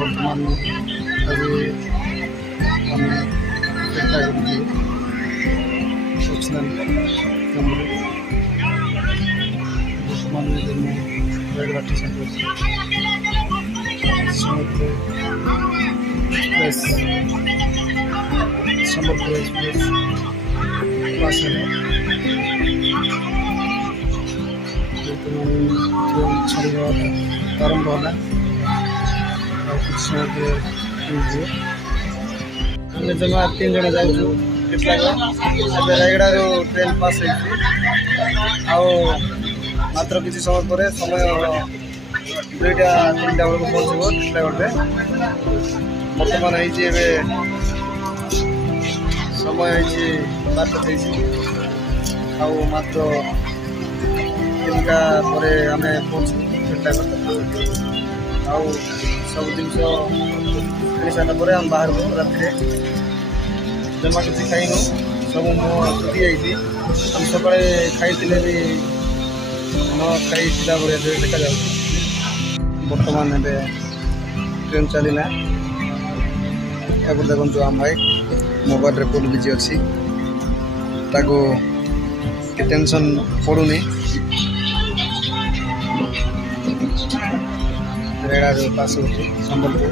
वर्तमान अभी हमें सूचना वर्तमान में रेगुलर स्टेशन संबलपुर एक्सप्रेस पास है छड़वा आरंभ होना कुछ समय आम जमा 3 जन जाऊँ रायगड़ा ट्रेन पास मात्र किसी समय पर समय 2टा 3टा बेलू पहुँचब टिटागढ़ बर्तमान समय 12:23 मात्र 3टा पर आम पहुँचू टिटागढ़ सब जिन किणी सारापर आम बाहर को राति जमा किसी खाइन सब मुझी जाइए आम सका खाई भी न खाई भाई देखा जा बर्तमान ट्रेन चलना देखो आम भाई मोबाइल रे फुल बिजी अच्छी टेंशन पड़ूनी रेड़ा पास हो संबलपुर।